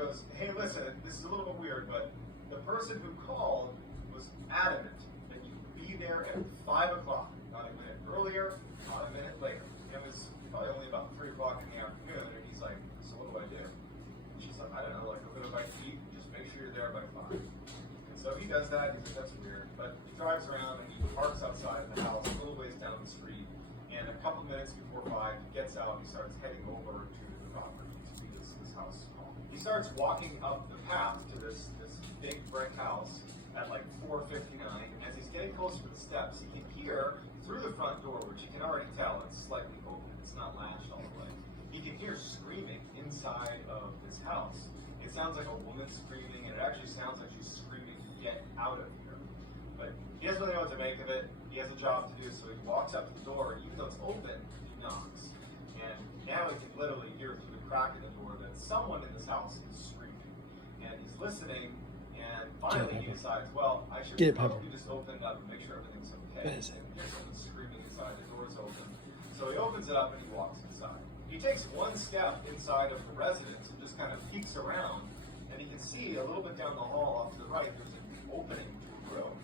goes, hey, listen, this is a little bit weird, but the person who called was adamant that you be there at 5 o'clock, not a minute earlier, not a minute later. It was probably only about 3 o'clock in the afternoon, and he's like, so what do I do? And she's like, I don't know, like, go to my feet, just make sure you're there by 5. And so he does that, he's like, that's weird. But he drives around and he parks outside the house a little ways down the street, and a couple minutes before 5, he gets out and he starts heading over to the property to be this house home. He starts walking up the path to this big brick house at like 4:59. As he's getting closer to the steps, he can hear through the front door, which you can already tell it's slightly open, it's not latched all the way. He can hear screaming inside of this house. It sounds like a woman screaming, and it actually sounds like she's screaming to get out of here. But he doesn't really know what to make of it. He has a job to do, so he walks up to the door, and even though it's open, he knocks. And now he can literally hear through the crack in the door that someone in this house is screaming. And he's listening, and finally he decides, well, I should probably just open it up and make sure everything's okay. And there's someone screaming inside, the door's open. So he opens it up and he walks inside. He takes one step inside of the residence and just kind of peeks around, and he can see a little bit down the hall off to the right, there's an opening to a room.